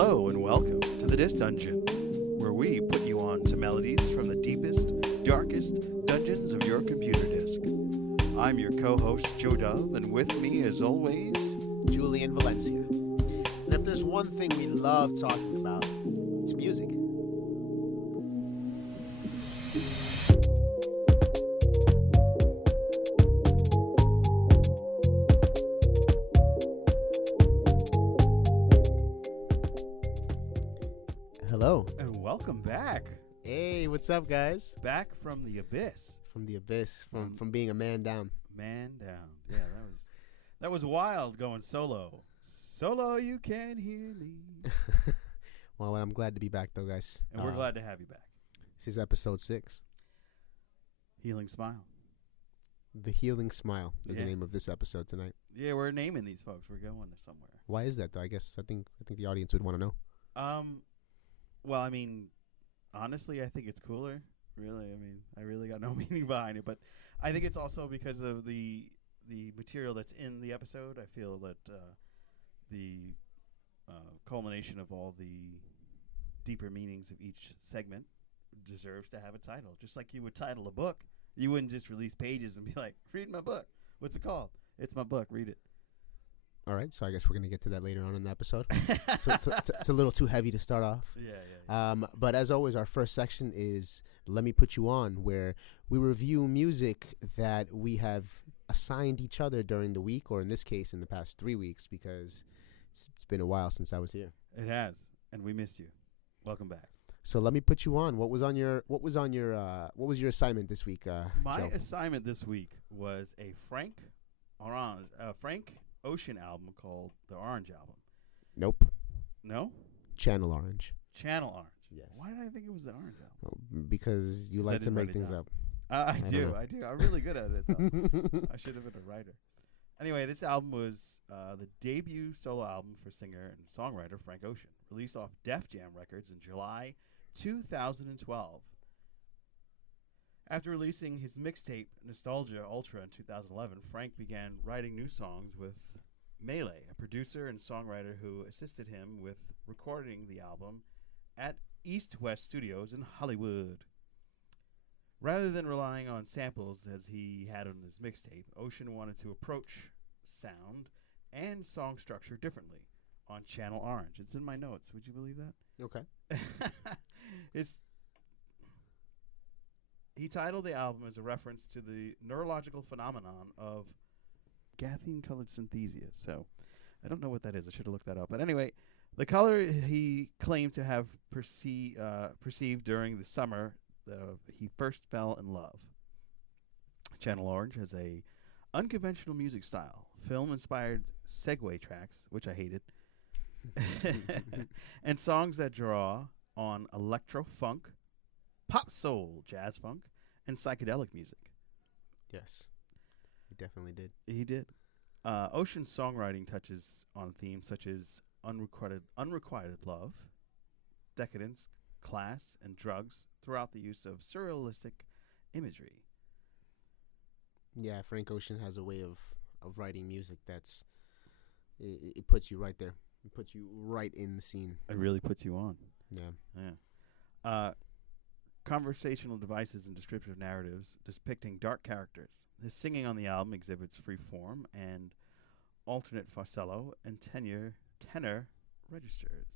Hello and welcome to the Disc Dungeon, where we put you on to melodies from the deepest, darkest dungeons of your computer disk. I'm your co-host Joe Dove, and with me, as always, Julian Valencia. And if there's one thing we love talking about, it's music. Hello. and welcome back. Hey, what's up, guys? Back from the abyss. From the abyss, from being a man down. Man down. Yeah, that was wild going solo. Solo, you can't hear me. Well, I'm glad to be back, though, guys. And we're glad to have you back. This is episode 6. Healing Smile. The Healing Smile is Yeah. the name of this episode tonight. Yeah, we're naming these folks. We're going somewhere. Why is that, though? I think the audience would want to know. Well, I mean, honestly, I think it's cooler. Really, I mean, I really got no meaning behind it, but I think it's also because of the material that's in the episode. I feel that the culmination of all the deeper meanings of each segment deserves to have a title. Just like you would title a book, you wouldn't just release pages and be like, "Read my book." What's it called? It's my book. Read it. All right, so I guess we're going to get to that later on in the episode. So it's a little too heavy to start off. Yeah. But as always, our first section is Let Me Put You On, where we review music that we have assigned each other during the week, or in this case, in the past 3 weeks, because it's been a while since I was here. It has, and we missed you. Welcome back. So let me put you on. What was your assignment this week? My Joe? assignment this week was a Frank Ocean album called the Orange Album. Nope. No? Channel Orange. Channel Orange. Yes. Why did I think it was the Orange Album? Oh, because you 'Cause I like to didn't make write it things down. up. I don't do. know. I'm really good at it, though. I should have been a writer. Anyway, this album was the debut solo album for singer and songwriter Frank Ocean, released off Def Jam Records in July 2012. After releasing his mixtape Nostalgia Ultra in 2011, Frank began writing new songs with Melee, a producer and songwriter who assisted him with recording the album at East West Studios in Hollywood. Rather than relying on samples as he had on his mixtape, Ocean wanted to approach sound and song structure differently on Channel Orange. It's in my notes. Would you believe that? Okay. He titled the album as a reference to the neurological phenomenon of caffeine-colored synthesia. So I don't know what that is. I should have looked that up. But anyway, the color he claimed to have perceived during the summer he first fell in love. Channel Orange has a unconventional music style, film-inspired segue tracks, which I hated, and songs that draw on electro-funk, pop soul, jazz funk, and psychedelic music. Yes, he definitely did. He did. Ocean's songwriting touches on themes such as unrequited love, decadence, class, and drugs throughout the use of surrealistic imagery. Yeah, Frank Ocean has a way of writing music that's it puts you right there. It puts you right in the scene. It really puts you on. Yeah. Conversational devices and descriptive narratives depicting dark characters. His singing on the album exhibits free form and alternate falsetto and tenor registers.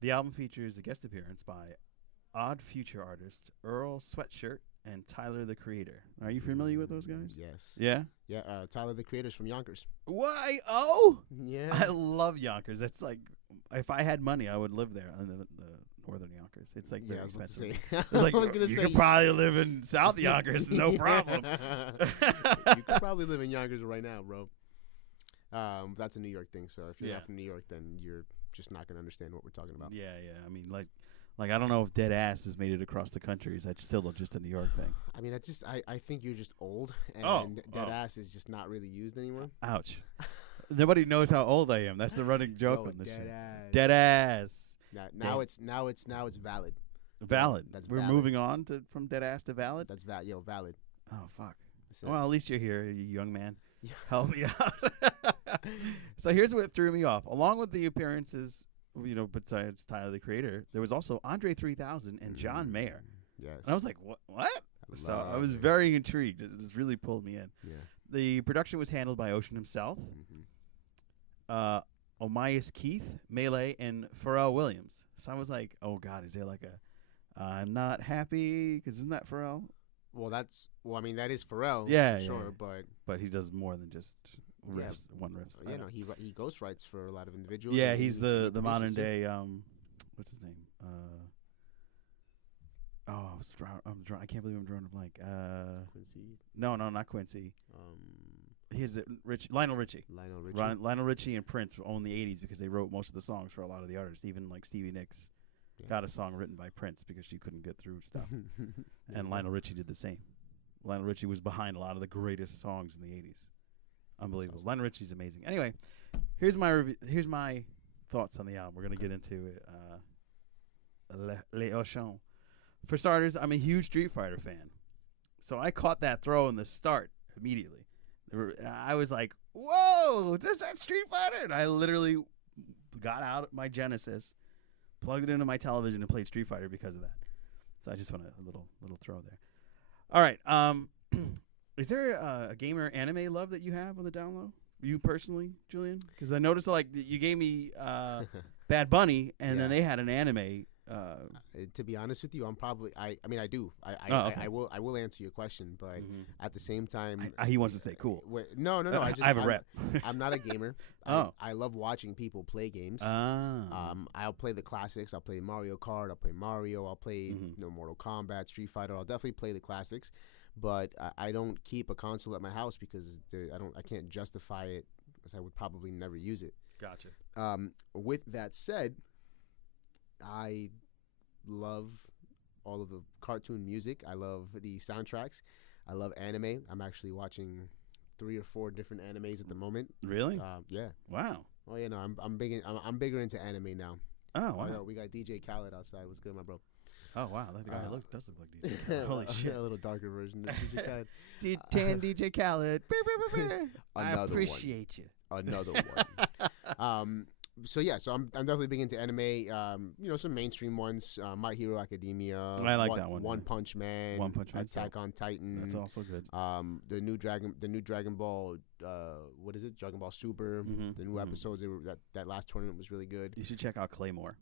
The album features a guest appearance by Odd Future artists Earl Sweatshirt and Tyler the Creator. Are you familiar with those guys? Yes. Yeah? Yeah, Tyler the Creator's from Yonkers. Why? Oh! Yeah. I love Yonkers. That's like, if I had money, I would live there in the northern Yonkers. It's like very expensive. It's like, I was gonna you say could probably live in South Yonkers, no problem. You could probably live in Yonkers right now, bro. That's a New York thing. So if you're not from New York, then you're just not gonna understand what we're talking about. Yeah. I mean, like I don't know if Dead Ass has made it across the country. Is that still just a New York thing? I mean, I think you're just old, and Dead Ass is just not really used anymore. Ouch. Nobody knows how old I am. That's the running joke on the show. Ass. Dead Ass. Now it's valid. Valid. We're valid. moving on from Dead Ass to valid. That's valid. Oh fuck. So, Well, at least you're here, you young man. Help me out. So here's what threw me off. Along with the appearances besides Tyler the Creator, there was also Andre 3000 and John Mayer. Yes. And I was like, what? So I was it. very intrigued. It just really pulled me in. Yeah. The production was handled by Ocean himself, Omias Keith, Melee, and Pharrell Williams. So I was like, oh, God, is there like a I'm not happy? Because isn't that Pharrell? Well, that is Pharrell. Yeah, sure, yeah. But he does more than just riffs, one riff. Yeah, no, he ghostwrites for a lot of individuals. Yeah, he's the modern day. What's his name? I can't believe I'm drawing a blank. Quincy. No, not Quincy. He's Lionel Richie. Lionel Richie and Prince owned the '80s because they wrote most of the songs for a lot of the artists. Even like Stevie Nicks got a song written by Prince because she couldn't get through stuff, and Lionel Richie did the same. Lionel Richie was behind a lot of the greatest songs in the '80s. Unbelievable. Awesome. Lionel Richie's amazing. Anyway, here's my thoughts on the album. We're gonna get into it. Les Oceans. For starters, I'm a huge Street Fighter fan, so I caught that throw in the start immediately. I was like, "Whoa, is that Street Fighter?" And I literally got out my Genesis, plugged it into my television, and played Street Fighter because of that. So I just want a little throw there. All right. Is there a gamer anime love that you have on the down low? You personally, Julian? Because I noticed like you gave me Bad Bunny, and then they had an anime. To be honest with you, I do. Okay. I will answer your question, but at the same time, he wants to stay cool. No. I have a rep. I'm not a gamer. I love watching people play games. I'll play the classics. I'll play Mario Kart. I'll play Mario. I'll play Mortal Kombat, Street Fighter. I'll definitely play the classics, but I don't keep a console at my house because I can't justify it because I would probably never use it. Gotcha. With that said, I love all of the cartoon music. I love the soundtracks. I love anime. I'm actually watching 3 or 4 different animes at the moment. Really? Yeah. Wow. Oh yeah, no, I'm bigger into anime now. Oh wow. Oh, we got DJ Khaled outside. What's good, my bro? Oh wow, that guy does look like DJ Khaled. Holy shit. A little darker version of DJ Khaled. DJ Khaled. I appreciate you. Another one. So I'm definitely big into anime. Some mainstream ones. My Hero Academia. I like that one. One Punch Man. Attack on Titan. That's also good. The new Dragon Ball. What is it? Dragon Ball Super. The new episodes. That last tournament was really good. You should check out Claymore.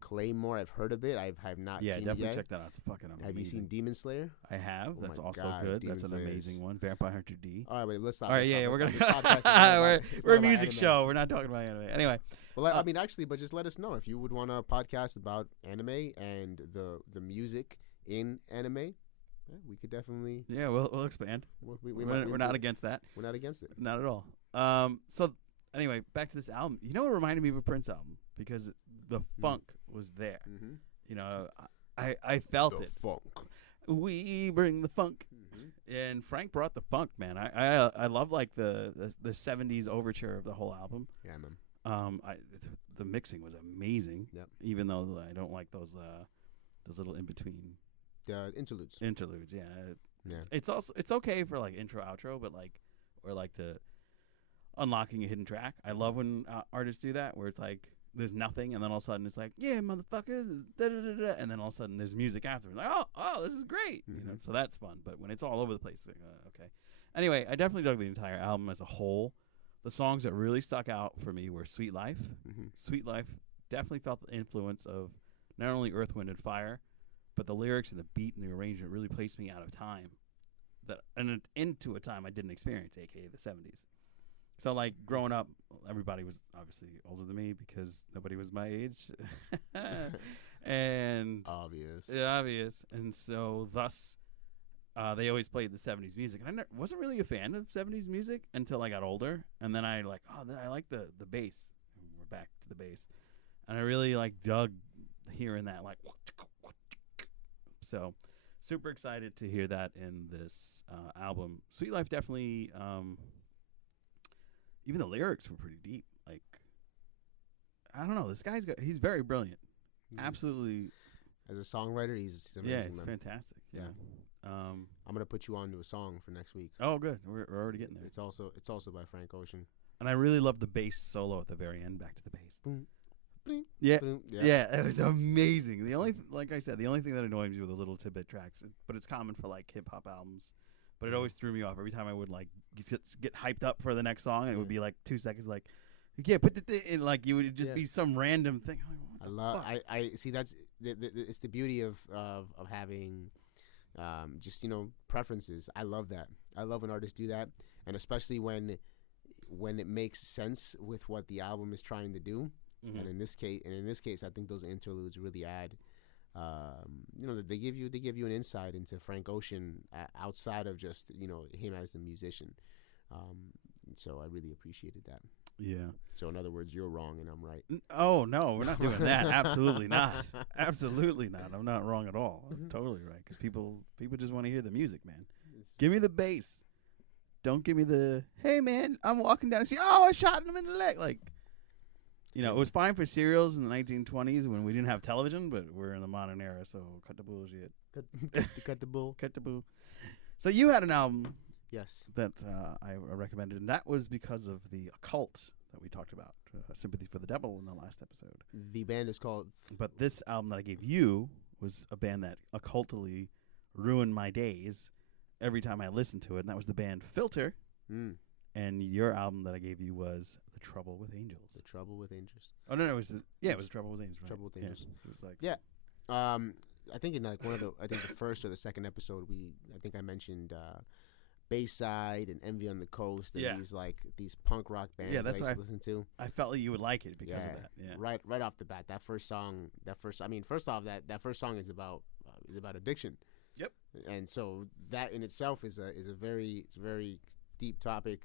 Claymore. I've heard of it. I have not seen it yet. Yeah, definitely check that out. It's fucking amazing. Have you seen Demon Slayer? I have. Oh That's also God, good. Demon That's an amazing one. Vampire Hunter D. All right, wait, let's stop. All right, we're gonna. We're a music show. We're not talking about anime. Anyway. Well, I mean, actually, but just let us know if you would want a podcast about anime and the music in anime. Yeah, we could definitely. Yeah, we'll expand. We're not against that. We're not against it. Not at all. So anyway, back to this album. You know, it reminded me of a Prince album because the funk was there. You know, I felt it. Funk. We bring the funk. And Frank brought the funk, man. I love like the 70s overture of the whole album. Yeah, man. The mixing was amazing. Yep. Even though I don't like those little in between interludes. Yeah. It's okay for like intro outro, but like or like the unlocking a hidden track. I love when artists do that where it's like there's nothing and then all of a sudden it's like yeah motherfucker and then all of a sudden there's music afterwards like oh this is great you know, so that's fun. But when it's all over the place, like, okay. Anyway, I definitely dug the entire album as a whole. The songs that really stuck out for me were Sweet Life. Sweet Life definitely felt the influence of not only Earth, Wind, and Fire, but the lyrics and the beat and the arrangement really placed me out of time, and into a time I didn't experience, a.k.a. the 70s. So, like, growing up, everybody was obviously older than me because nobody was my age. And obvious. Yeah, obvious. And so, thus... they always played the 70s music. And I wasn't really a fan of 70s music until I got older. And then I I like the bass. And we're back to the bass. And I really dug hearing that. So super excited to hear that in this album. Sweet Life definitely, even the lyrics were pretty deep. Like, I don't know. This he's very brilliant. Absolutely. As a songwriter, he's amazing. Yeah, it's fantastic. Yeah. I'm gonna put you on to a song for next week. Oh, good. We're already getting there. It's also by Frank Ocean. And I really love the bass solo at the very end. Back to the bass. Boom, Yeah, yeah, it was amazing. The only, like I said, the only thing that annoyed me were the little tidbit tracks, but it's common for like hip hop albums. But it always threw me off every time I would like get hyped up for the next song, and it would be like 2 seconds, like put the thing in, like you would just be some random thing. I see that's it's the beauty of having just preferences. I love that. I love when artists do that, and especially when it makes sense with what the album is trying to do. And in this case, I think those interludes really add. They give you an insight into Frank Ocean outside of just him as a musician. So I really appreciated that. Yeah. So in other words, you're wrong and I'm right. Oh no, we're not doing that. Absolutely not. Absolutely not. I'm not wrong at all. I'm totally right, because people just want to hear the music, man. Give me the bass. Don't give me the, hey man, I'm walking down the street. Oh, I shot him in the leg. Like, it was fine for serials in the 1920s when we didn't have television, but we're in the modern era, so cut the bullshit. Cut the bull. Cut the boo. So you had an album, yes, that I recommended, and that was because of the occult that we talked about, Sympathy for the Devil, in the last episode. The band is called. But this album that I gave you was a band that occultally ruined my days every time I listened to it, and that was the band Filter. And your album that I gave you was The Trouble with Angels. The Trouble with Angels. Oh no, it was Trouble with Angels. Right? Trouble with Angels. Yeah, it was like I think in like the first or the second episode, I mentioned Bayside and Envy on the Coast and these punk rock bands. Yeah, that's I what used to listen to. I felt like you would like it because of that. Yeah. Right off the bat, first song is about addiction. Yep. And so that in itself is a very deep topic.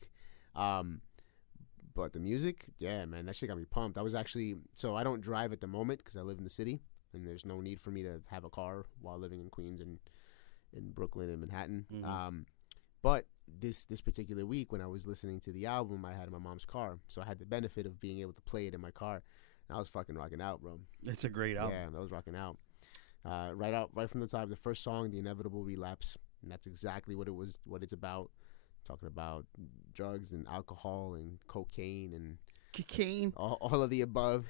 But the music, yeah, man, that shit got me pumped. I don't drive at the moment because I live in the city, and there's no need for me to have a car while living in Queens and in Brooklyn and Manhattan. But this particular week when I was listening to the album, I had in my mom's car, so I had the benefit of being able to play it in my car. And I was fucking rocking out, bro. It's a great album. Yeah, I was rocking out. Right from the top, the first song, The Inevitable Relapse, and that's exactly what it's about. Talking about drugs and alcohol and cocaine and cocaine, all of the above.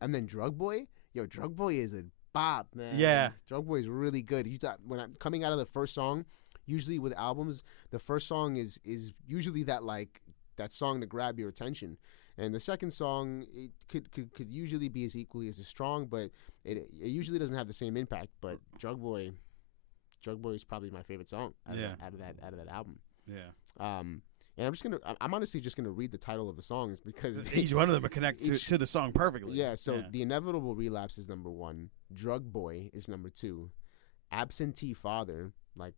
And then Drug Boy, Drug Boy is a bop, man. Yeah, Drug Boy is really good. You thought when I'm coming out of the first song, usually with albums, the first song is usually that song to grab your attention, and the second song it could usually be as equally as strong, but it usually doesn't have the same impact. But Drug Boy is probably my favorite song out of that album. Yeah. And I'm honestly just gonna read the title of the songs because each one of them are connected to the song perfectly. Yeah. So The Inevitable Relapse is number 1. Drug Boy is number 2. Absentee Father, like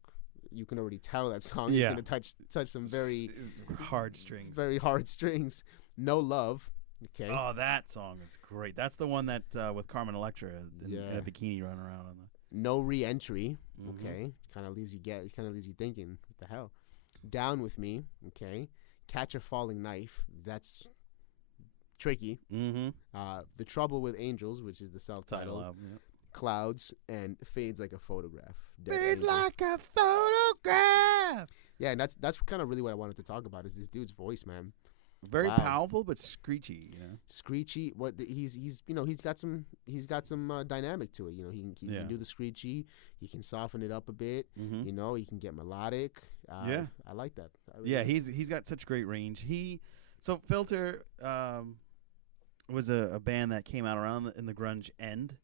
you can already tell that song is gonna touch some very hard strings. Very hard strings. No Love. Okay. Oh, that song is great. That's the one that with Carmen Electra in a bikini running around on the. No Re-Entry, okay, kind of leaves you thinking, what the hell? Down With Me, okay. Catch a Falling Knife, that's tricky. The Trouble with Angels, which is the self-title. Album, Clouds, and Fades Like a Photograph. Fades like a photograph. Yeah, and that's kind of really what I wanted to talk about is this dude's voice, man. Very powerful, but screechy. Screechy. What he's got some dynamic to it. He can do the screechy. He can soften it up a bit. He can get melodic. I like that. He's got such great range. So Filter was a band that came out around in the grunge end.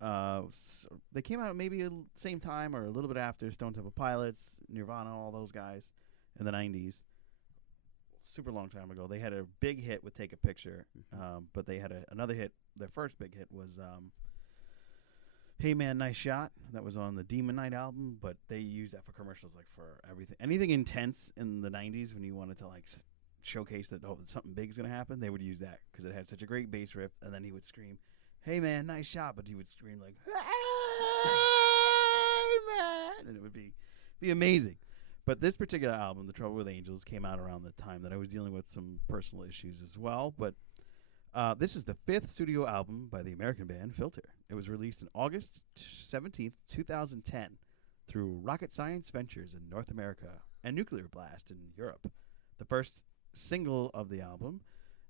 So they came out maybe the same time or a little bit after Stone Temple Pilots, Nirvana, all those guys in the 90s. Super long time ago. They had a big hit with Take a Picture, but they had another hit. Their first big hit was Hey Man, Nice Shot. That was on the Demon Night album, but they used that for commercials, like for everything. Anything intense in the 90s when you wanted to showcase that something big is going to happen, they would use that because it had such a great bass riff, and then he would scream, Hey Man, nice shot, but he would scream like, Hey Man, and it would be amazing. But this particular album, The Trouble with Angels, came out around the time that I was dealing with some personal issues as well. But this is the 5th studio album by the American band Filter. It was released on August 17th, 2010 through Rocket Science Ventures in North America and Nuclear Blast in Europe. The first single of the album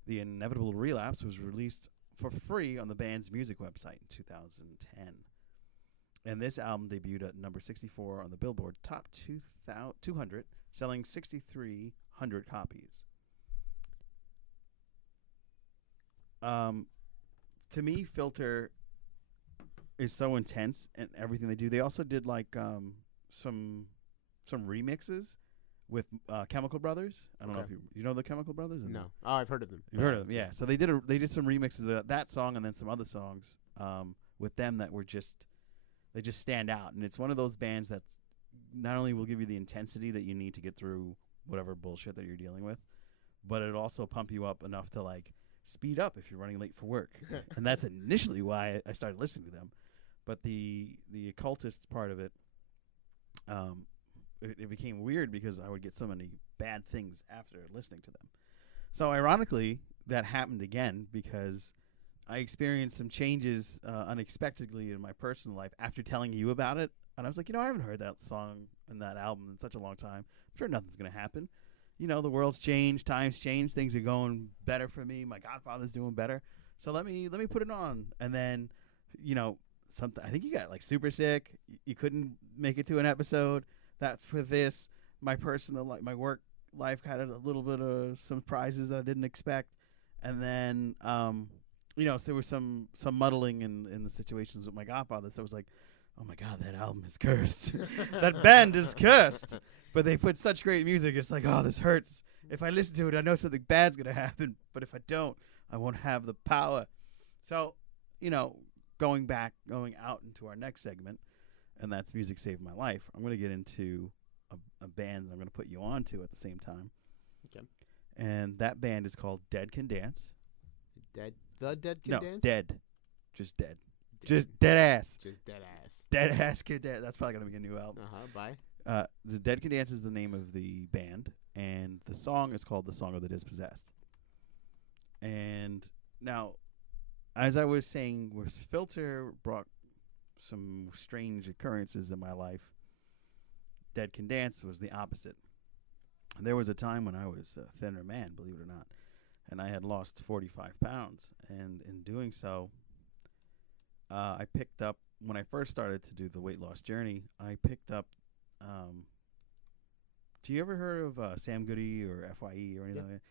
The Inevitable Relapse was released for free on the band's music website in 2010. And this album debuted at number 64 on the Billboard Top 200, selling 6,300 copies. To me, Filter is so intense and everything they do. They also did like some remixes with Chemical Brothers. I don't know if you know the Chemical Brothers. No. Oh, I've heard of them. You've heard of them, yeah. So they did some remixes of that song and then some other songs with them that were they just stand out. And it's one of those bands that not only will give you the intensity that you need to get through whatever bullshit that you're dealing with, but it'll also pump you up enough to like speed up if you're running late for work. And that's initially why I started listening to them. But the occultist part of it, it became weird because I would get so many bad things after listening to them. So ironically, that happened again because I experienced some changes unexpectedly in my personal life after telling you about it. And I was like, I haven't heard that song and that album in such a long time. I'm sure nothing's going to happen. The world's changed, times changed, things are going better for me. My Godfather's doing better. So let me put it on. And then, something, I think you got like super sick. You couldn't make it to an episode. That's for this. My personal life, my work life had a little bit of surprises that I didn't expect. And then, so there was some muddling in the situations with my Godfather. So it was like, oh my God, that album is cursed. That band is cursed. But they put such great music. It's like, oh, this hurts. If I listen to it, I know something bad's going to happen. But if I don't, I won't have the power. So, going out into our next segment, and that's Music Saved My Life, I'm going to get into a band that I'm going to put you on to at the same time. Okay. And that band is called Dead Can Dance. The Dead Can Dance? No, Dead. Just Dead. Just Dead Ass. Just Dead Ass. Dead Ass Can Dance. That's probably going to be a new album. Bye. The Dead Can Dance is the name of the band, and the song is called The Song of the Dispossessed. And now, as I was saying, Filter brought some strange occurrences in my life. Dead Can Dance was the opposite. There was a time when I was a thinner man, believe it or not, and I had lost 45 pounds. And in doing so, I picked up, when I first started to do the weight loss journey, I picked up, do you ever heard of Sam Goody or FYE or anything like that?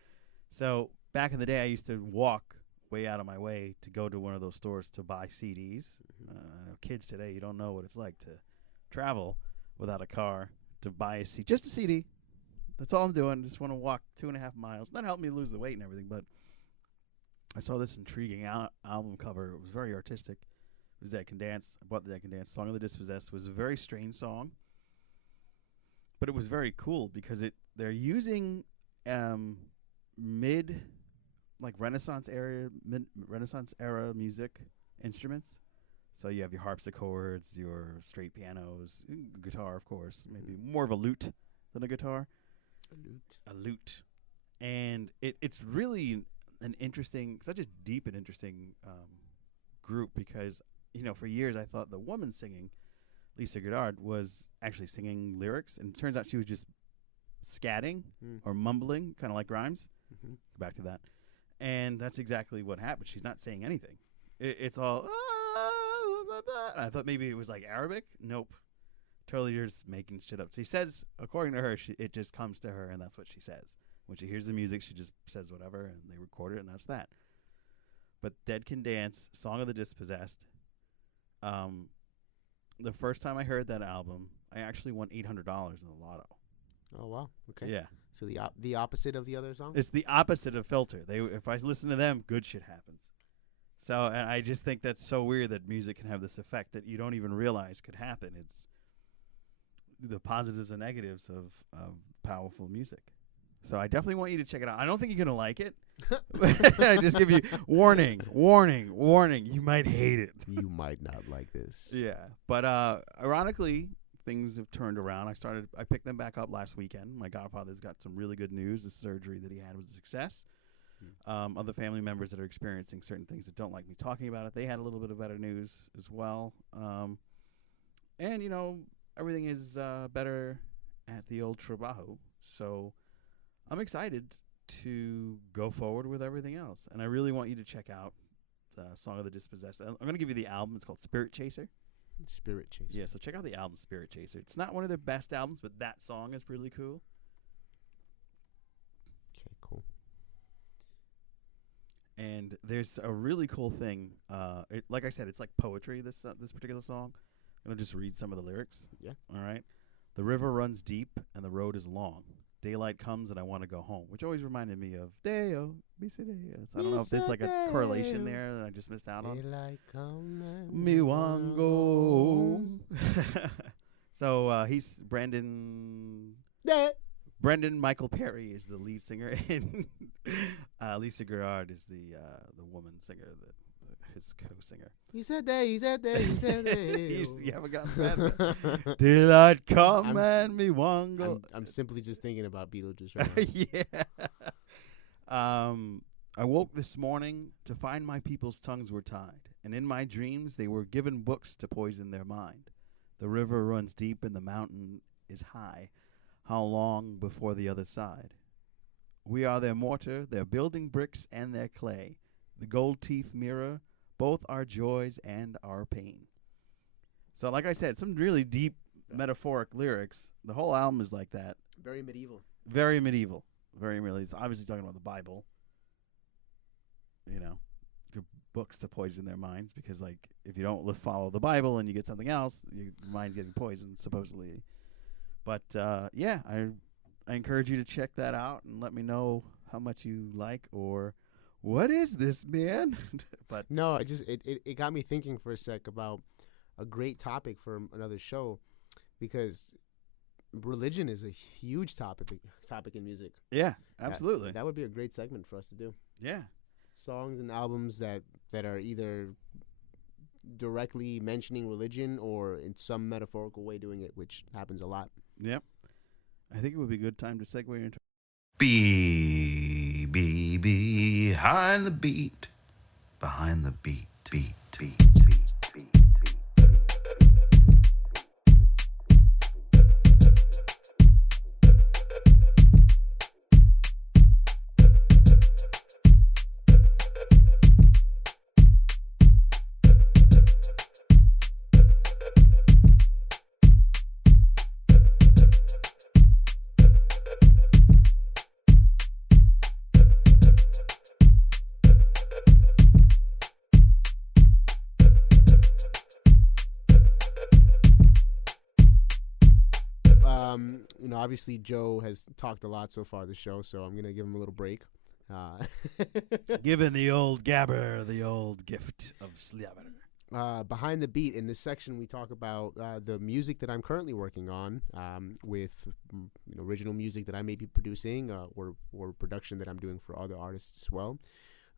So back in the day, I used to walk way out of my way to go to one of those stores to buy CDs. Kids today, you don't know what it's like to travel without a car to buy a CD. Just a CD. That's all I'm doing. Just want to walk 2.5 miles. That helped me lose the weight and everything, but I saw this intriguing album cover. It was very artistic. It was Dead Can Dance. I bought the Dead Can Dance. Song of the Dispossessed. It was a very strange song, but it was very cool because they're using Renaissance era music instruments. So you have your harpsichords, your straight pianos, guitar, of course, maybe more of a lute than a guitar. A lute. And it's really such a deep and interesting group because, for years I thought the woman singing, Lisa Goddard, was actually singing lyrics, and it turns out she was just scatting or mumbling, kind of like Grimes. Mm-hmm. Back to that. And that's exactly what happened. She's not saying anything. It's all, I thought maybe it was like Arabic. Nope. Totally just making shit up. She says, according to her, it just comes to her, and that's what she says. When she hears the music, she just says whatever, and they record it, and that's that. But Dead Can Dance, Song of the Dispossessed, the first time I heard that album, I actually won $800 in the lotto. Oh, wow. Okay. Yeah. So the opposite of the other song? It's the opposite of Filter. If I listen to them, good shit happens. So, and I just think that's so weird that music can have this effect that you don't even realize could happen. It's the positives and negatives of powerful music. So I definitely want you to check it out. I don't think you're going to like it. I just give you warning. You might hate it. You might not like this. Yeah. But ironically, things have turned around. I picked them back up last weekend. My Godfather's got some really good news. The surgery that he had was a success. Other family members that are experiencing certain things that don't like me talking about it, they had a little bit of better news as well. And, everything is better at the old Trabajo. So I'm excited to go forward with everything else. And I really want you to check out Song of the Dispossessed. I'm going to give you the album. It's called Spirit Chaser. Spirit Chaser. Yeah, so check out the album Spirit Chaser. It's not one of their best albums, but that song is really cool. Okay, cool. And there's a really cool thing. Like I said, it's like poetry, this particular song. I'm going to just read some of the lyrics. Yeah. All right. The river runs deep and the road is long. Daylight comes and I want to go home, which always reminded me of Deo, Bisa Deo. So I don't know if there's like a correlation there that I just missed out on. Daylight come and Me want go. So he's Brendan Michael Perry is the lead singer, and Lisa Gerard is the woman singer, his co-singer. He said that. He said that. He said that. You haven't gotten past that. Daylight come and me want go. I'm simply just thinking about Beetlejuice right now. Yeah. I woke this morning to find my people's tongues were tied, and in my dreams they were given books to poison their mind. The river runs deep and the mountain is high. How long before the other side? We are their mortar, their building bricks, and their clay. The gold teeth mirror both our joys and our pain. So like I said, some really deep metaphoric lyrics. The whole album is like that. Very medieval. Very medieval. Very really. It's obviously talking about the Bible. You know, your books to poison their minds, because like if you don't follow the Bible and you get something else, your mind's getting poisoned supposedly. But yeah, I encourage you to check that out and let me know how much you like, or what is this, man? But no, it got me thinking for a sec about a great topic for another show, because religion is a huge topic in music. Yeah, absolutely. That would be a great segment for us to do. Yeah. Songs and albums that are either directly mentioning religion or in some metaphorical way doing it, which happens a lot. Yep. I think it would be a good time to segue into behind the beat, beat. Obviously Joe has talked a lot so far this show, so I'm gonna give him a little break. Giving the old gabber the old gift of slabber. Behind the beat, in this section, we talk about the music that I'm currently working on, with original music that I may be producing, or production that I'm doing for other artists as well.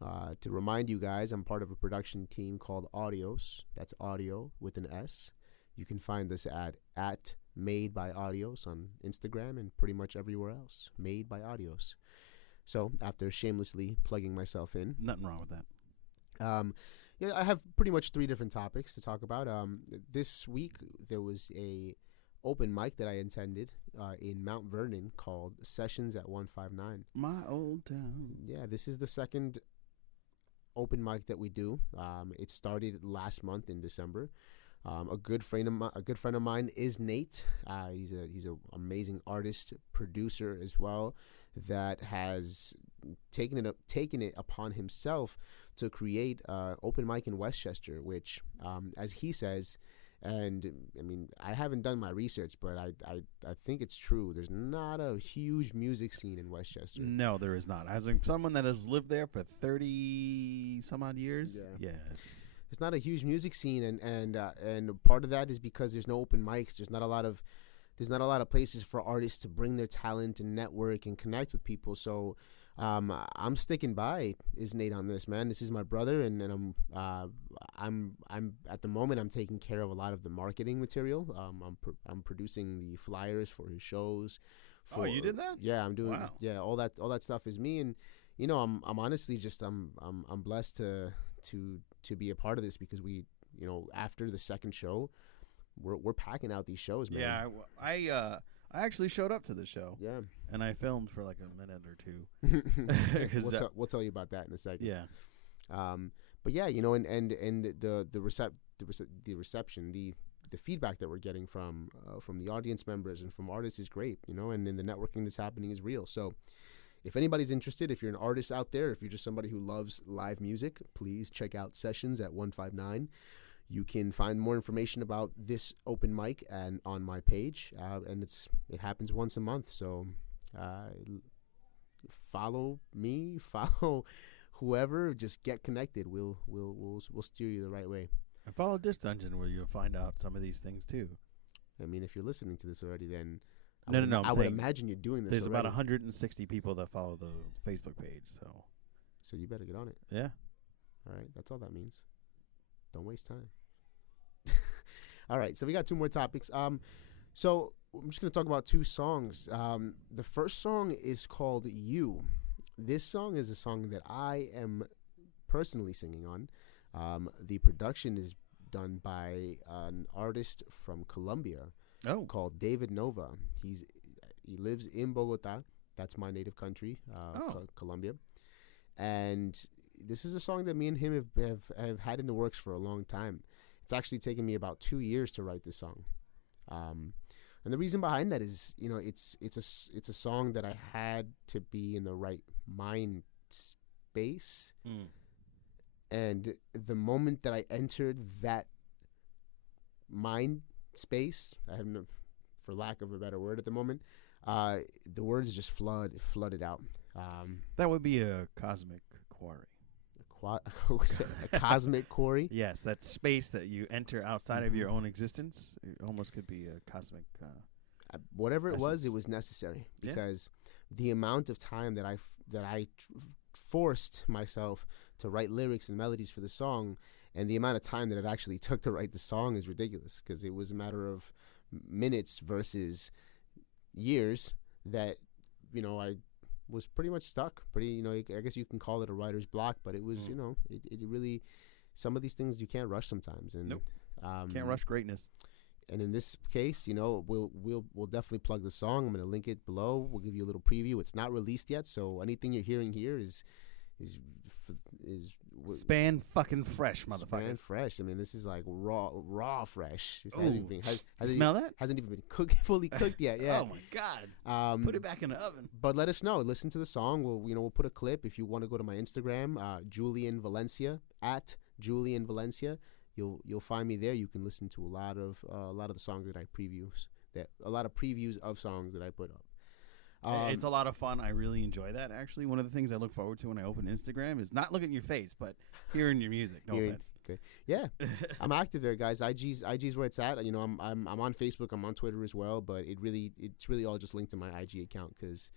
To remind you guys, I'm part of a production team called Audios. That's audio with an S. You can find us at Made by Audios on Instagram and pretty much everywhere else. Made by Audios. So after shamelessly plugging myself in, nothing wrong with that. Yeah, I have pretty much 3 different topics to talk about. This week there was a open mic that I attended in Mount Vernon called Sessions at 159. My old town. Yeah, this is the second open mic that we do. It started last month in December. A good friend of mine is Nate. He's an amazing artist, producer as well, that has taken it upon himself to create open mic in Westchester, which, as he says, and I mean, I haven't done my research, but I think it's true. There's not a huge music scene in Westchester. No, there is not. As someone that has lived there for 30 some odd years, yeah, it's not a huge music scene, and part of that is because there's no open mics. There's not a lot of places for artists to bring their talent and network and connect with people. So I'm sticking by Nate on this, man. This is my brother, and I'm at the moment I'm taking care of a lot of the marketing material. I'm producing the flyers for his shows. Oh, you did that? Yeah, I'm doing. Wow. Yeah, all that stuff is me, and I'm honestly just I'm blessed to be a part of this, because we, after the second show, we're packing out these shows, man. Yeah, I actually showed up to the show. Yeah. And I filmed for like a minute or two. We'll tell you about that in a second. Yeah. But yeah, you know, and the reception, the feedback that we're getting from the audience members and from artists is great, you know, and then the networking that's happening is real. So if anybody's interested, if you're an artist out there, if you're just somebody who loves live music, please check out Sessions at 159. You can find more information about this open mic and on my page, and it happens once a month. So follow me, follow whoever, just get connected. We'll steer you the right way. And follow Disc Dungeon where you'll find out some of these things too. I mean, if you're listening to this already, then No. I would imagine you're doing this. There's already. about 160 people that follow the Facebook page, so you better get on it. yeah. All right, that's all that means. Don't waste time. All right, so we got two more topics. So I'm just going to talk about two songs. The first song is called You. This song is a song that I am personally singing on. The production is done by an artist from Colombia called David Nova. He lives in Bogota. That's my native country, Colombia. And this is a song that me and him have had in the works for a long time. It's actually taken me about 2 years to write this song. And the reason behind that is, you know, it's a song that I had to be in the right mind space. And the moment that I entered that mind space, I have no, for lack of a better word at the moment, the words just flooded out. That would be a cosmic quarry. A cosmic quarry? Yes, that space that you enter outside of your own existence. It almost could be a cosmic. Whatever it essence. was necessary, Yeah. because the amount of time that I forced myself to write lyrics and melodies for the song, and the amount of time that it actually took to write the song is ridiculous, because it was a matter of minutes versus years that, you know, I was pretty much stuck. I guess you can call it a writer's block, but it was, you know, it really, some of these things you can't rush sometimes. And Nope. Can't rush greatness. And in this case, you know, we'll definitely plug the song. I'm going to link it below. We'll give you a little preview. It's not released yet, so anything you're hearing here is Span fucking fresh, motherfucker. Span fresh. I mean, this is like raw fresh. It Smell that? Hasn't even been fully cooked yet. Yeah. Oh my god. Put it back in the oven. But let us know. Listen to the song. We'll put a clip. If you want to go to my Instagram, Julian Valencia at Julian Valencia, you'll find me there. You can listen to a lot of the songs that I a lot of previews of songs that I put up. It's a lot of fun. I really enjoy that. Actually, one of the things I look forward to when I open Instagram is not looking at your face, but hearing your music. No offense. Okay. Yeah, I'm active there, guys. IG's where it's at. You know, I'm on Facebook. I'm on Twitter as well. But it's really all just linked to my IG account, because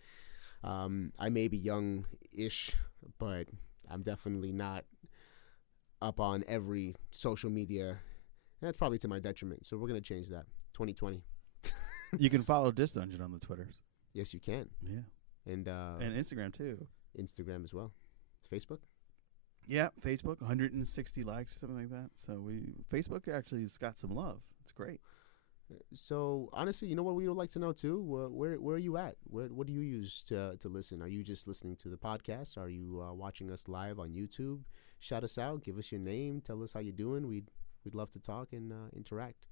I may be young-ish, but I'm definitely not up on every social media. That's probably to my detriment. So we're gonna change that. 2020. You can follow Disc Dungeon on the Twitters. Yes, you can. Yeah. And Instagram too. Instagram as well. Facebook? Yeah, Facebook, 160 likes, something like that. So Facebook actually has got some love. It's great. So honestly, you know what we would like to know too? Where are you at? What do you use to listen? Are you just listening to the podcast? Are you watching us live on YouTube? Shout us out. Give us your name. Tell us how you're doing. We'd love to talk and interact.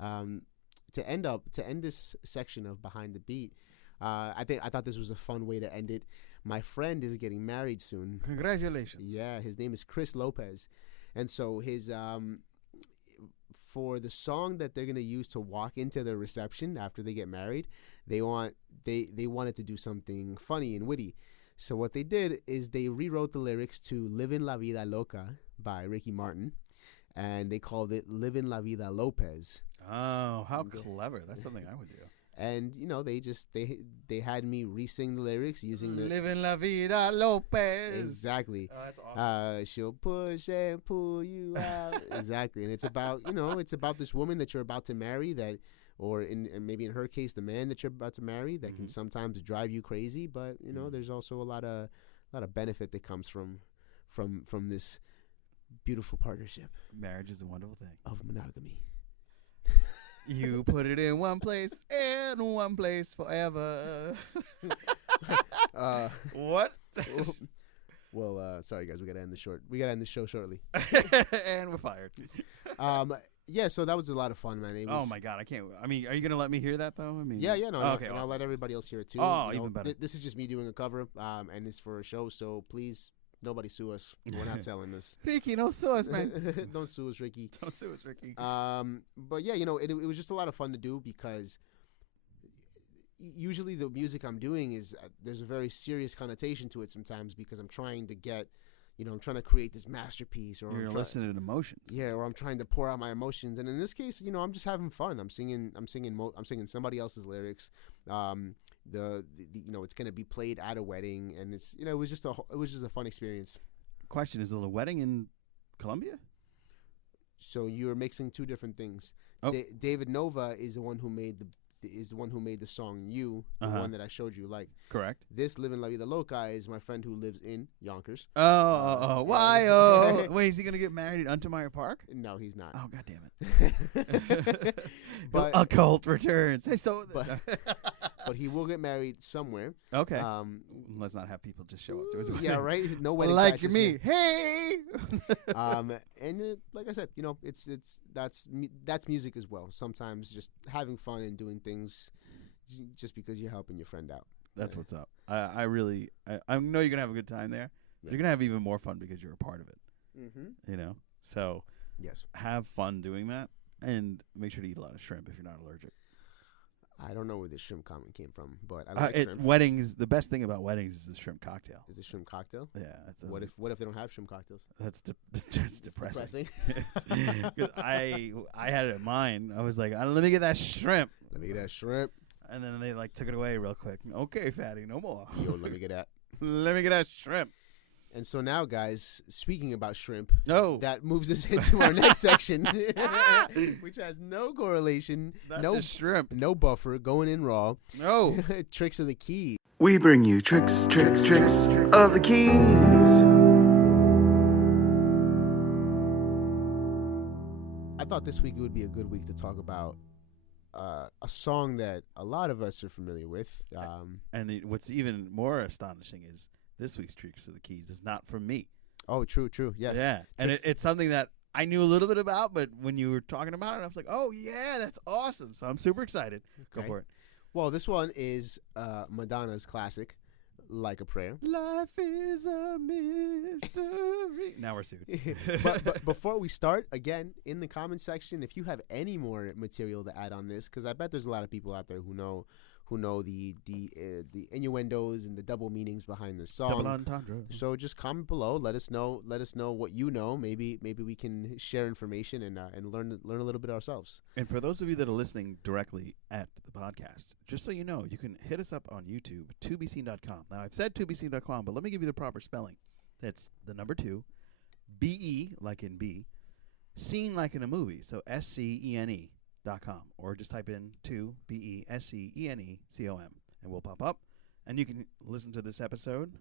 To end this section of Behind the Beat, I thought this was a fun way to end it. My friend is getting married soon. Congratulations. Yeah, his name is Chris Lopez. And so his for the song that they're going to use to walk into the reception after they get married, they wanted to do something funny and witty. So what they did is they rewrote the lyrics to Livin' La Vida Loca by Ricky Martin, and they called it Livin' La Vida Lopez. Oh, how clever. That's something I would do. And, you know, they had me re-sing the lyrics using the... Living La Vida Lopez. Exactly. Oh, that's awesome. She'll push and pull you out. Exactly. And it's about, you know, it's about this woman that you're about to marry that, or and maybe in her case, the man that you're about to marry that can sometimes drive you crazy. But, you know, there's also a lot of benefit that comes from this beautiful partnership. Marriage is a wonderful thing. Of monogamy. You put it in one place forever. What? Well, sorry guys, we gotta end the show shortly. And we're fired. Yeah, so that was a lot of fun, man. Oh my God, I can't. I mean, are you gonna let me hear that though? I mean, Yeah, no. Okay, and awesome. I'll let everybody else hear it too. Oh, even better. This is just me doing a cover, and it's for a show. So please, nobody sue us. We're not selling this. Ricky, don't sue us, man. Don't sue us, Ricky. Don't sue us, Ricky. But yeah, it was just a lot of fun to do because usually the music I'm doing is there's a very serious connotation to it sometimes because I'm trying to get, I'm trying to create this masterpiece, or You're listening to emotions. Yeah, or I'm trying to pour out my emotions, and in this case, I'm just having fun. I'm singing somebody else's lyrics. It's gonna be played at a wedding, and it's it was just a fun experience. Question: is the wedding in Colombia? So you're mixing two different things. Oh. David Nova is the one who made the song "You," the one that I showed you. Like, correct. This "Living La Vida Loca" is my friend who lives in Yonkers. Why? Wait, is he gonna get married at Untermeyer Park? No, he's not. Oh, God damn it! But a cult returns. Hey, but he will get married somewhere. Okay. Let's not have people just show up to his wedding. Yeah, right. No wedding like crashes me. here. Hey. And like I said, that's music as well. Sometimes just having fun and doing things just because you're helping your friend out. That's what's up. I know you're gonna have a good time there. Yeah. You're gonna have even more fun because you're a part of it. Mm-hmm. So Yes. have fun doing that, and make sure to eat a lot of shrimp if you're not allergic. I don't know where this shrimp comment came from, but I like shrimp. Weddings. The best thing about weddings is the shrimp cocktail. Is it shrimp cocktail? Yeah. What if they don't have shrimp cocktails? That's depressing. Depressing. 'Cause I had it in mind. I was like, let me get that shrimp, Let me get that shrimp. and then they took it away real quick. Okay, fatty, no more. Yo, let me get that. Let me get that shrimp. And so now, guys, speaking about shrimp, No, that moves us into our next section, which has no correlation, that's no a shrimp. no buffer, going in raw. No. Tricks of the keys. We bring you tricks of the keys. I thought this week it would be a good week to talk about a song that a lot of us are familiar with. And what's even more astonishing is this week's Tricks of the Keys is not from me. Oh, true. Yes. Yeah. And it's something that I knew a little bit about, but when you were talking about it, I was like, oh, yeah, that's awesome. So I'm super excited. Go Okay. for it. Well, this one is Madonna's classic, Like a Prayer. Life is a mystery. Now we're sued. but before we start, again, in the comment section, if you have any more material to add on this, because I bet there's a lot of people out there who know the innuendos and the double meanings behind the song. Double entendre. So just comment below. Let us know what you know. Maybe we can share information and learn a little bit ourselves. And for those of you that are listening directly at the podcast, just so you know, you can hit us up on YouTube, tobeseen.com. Now, I've said tobeseen.com, but let me give you the proper spelling. That's the number 2, B-E, like in B, scene like in a movie, so SCENE.com, or just type in 2, BESCENECOM, and we'll pop up. And you can listen to this episode,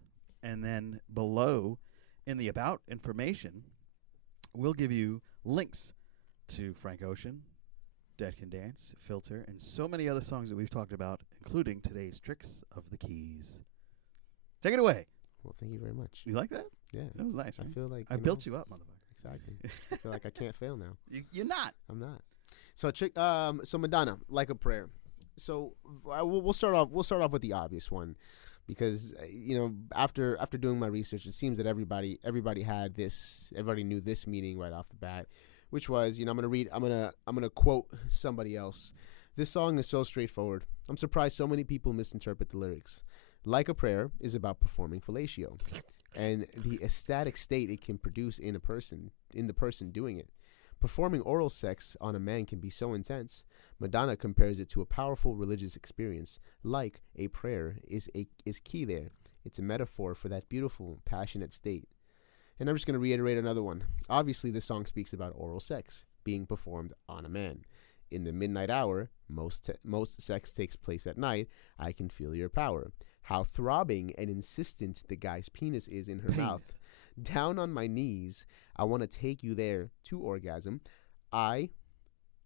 and then below in the About information, we'll give you links to Frank Ocean, Dead Can Dance, Filter, and so many other songs that we've talked about, including today's Tricks of the Keys. Take it away. Well, thank you very much. You like that? Yeah. That was nice, right? I feel like I built you up, motherfucker. Exactly. I feel like I can't fail now. You're not. I'm not. So Madonna, Like a Prayer. So we'll start off with the obvious one, because after doing my research, it seems that everybody knew this meaning right off the bat, which was, I'm gonna quote somebody else. This song is so straightforward. I'm surprised so many people misinterpret the lyrics. Like a Prayer is about performing fellatio, and the ecstatic state it can produce in the person doing it. Performing oral sex on a man can be so intense. Madonna compares it to a powerful religious experience. Like a prayer is key there. It's a metaphor for that beautiful, passionate state. And I'm just going to reiterate another one. Obviously, this song speaks about oral sex being performed on a man. In the midnight hour, most sex takes place at night. I can feel your power. How throbbing and insistent the guy's penis is in her mouth. Down on my knees, I want to take you there to orgasm.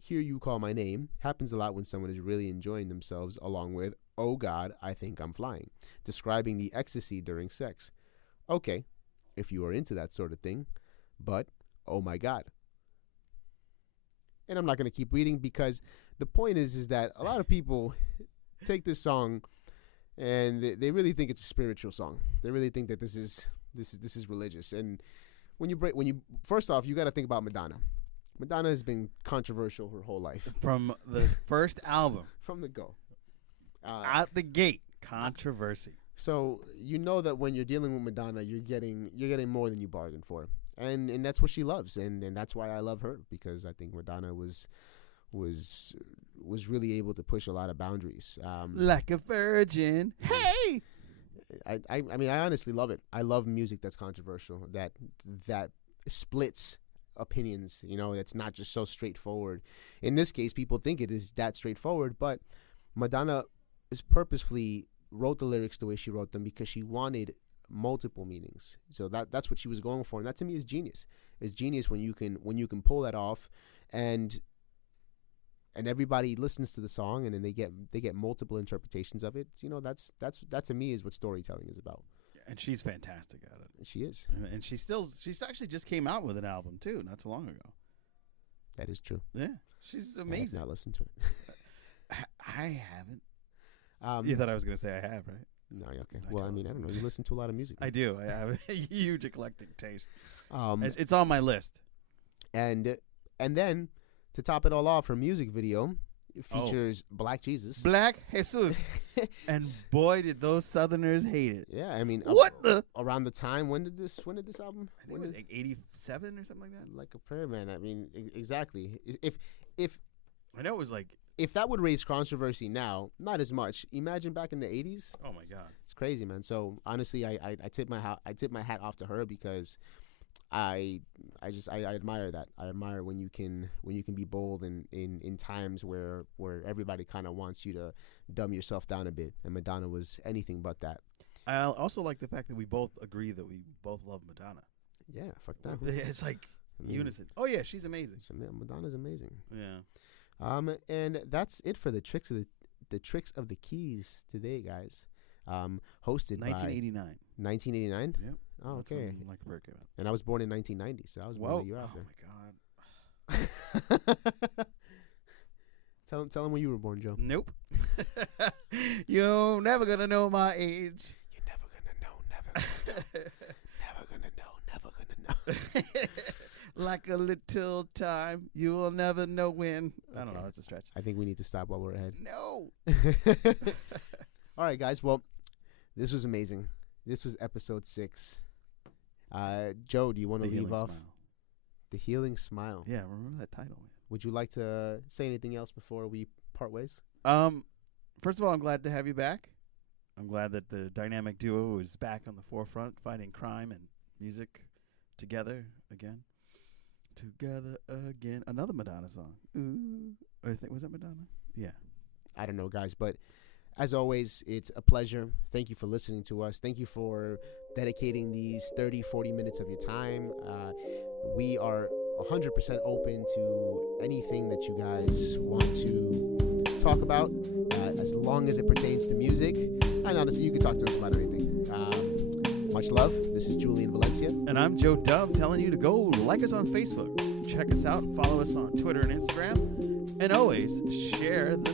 Hear You Call My Name happens a lot when someone is really enjoying themselves, along with Oh God, I Think I'm Flying, describing the ecstasy during sex. Okay, if you are into that sort of thing, but oh my God. And I'm not going to keep reading because the point is that a lot of people take this song and they really think it's a spiritual song. They really think that this is religious. And when you first off, you got to think about Madonna. Madonna has been controversial her whole life. From the first album. From the go. Out the gate. Controversy. So you know that when you're dealing with Madonna, you're getting more than you bargained for. And that's what she loves. And that's why I love her, because I think Madonna was really able to push a lot of boundaries. Like a virgin. Hey! I mean, I honestly love it. I love music that's controversial, that splits opinions, that's not just so straightforward. In this case, people think it is that straightforward, but Madonna is purposefully wrote the lyrics the way she wrote them because she wanted multiple meanings. So that's what she was going for, and that to me is genius. It's genius when you can pull that off, and everybody listens to the song, and then they get multiple interpretations of it. That to me is what storytelling is about. And she's fantastic at it. She is. And she's actually just came out with an album too, not too long ago. That is true. Yeah, she's amazing. I have not listened to it. I haven't. You thought I was going to say I have, right? No, okay. Well, I mean, I don't know. You listen to a lot of music. I do. I have a huge eclectic taste. It's on my list. And then to top it all off, her music video features Black Jesus. Black Jesus. And boy, did those Southerners hate it. Yeah, I mean, around the time when did this album? I think it was like 87 or something like that. Like a prayer, man. I mean, exactly. If I know it was like, if that would raise controversy now, not as much. Imagine back in the 80s. Oh my God, it's crazy, man. So honestly, I tip my hat off to her because I admire that. I admire when you can be bold in times where everybody kind of wants you to dumb yourself down a bit, and Madonna was anything but that. I also like the fact that we both agree that we both love Madonna. Yeah, fuck that. It's like unison. Oh yeah, she's amazing. Madonna's amazing. Yeah. And that's it for the tricks of the keys today, guys. Hosted 1989. by 1989. Yep. Oh, okay. Like a bird came out. And I was born in 1990, so I was born a year after. Oh my God. Tell him when you were born, Joe. Nope. You're never gonna know my age. You're never gonna know. Never gonna know. Like a little time, you will never know when. Okay. I don't know. That's a stretch. I think we need to stop while we're ahead. No. All right, guys. Well, this was amazing. This was episode 6. Joe, do you want to leave off? Smile. The Healing Smile. Yeah, remember that title, man. Would you like to say anything else before we part ways? First of all, I'm glad to have you back. I'm glad that the dynamic duo is back on the forefront, fighting crime and music together again. Together again. Another Madonna song. Ooh. Was that Madonna? Yeah. I don't know, guys, but as always, it's a pleasure. Thank you for listening to us. Thank you for dedicating these 30, 40 minutes of your time. We are 100% open to anything that you guys want to talk about, as long as it pertains to music. And honestly, you can talk to us about anything. Much love. This is Julian Valencia. And I'm Joe Dove, telling you to go like us on Facebook. Check us out and follow us on Twitter and Instagram. And always share the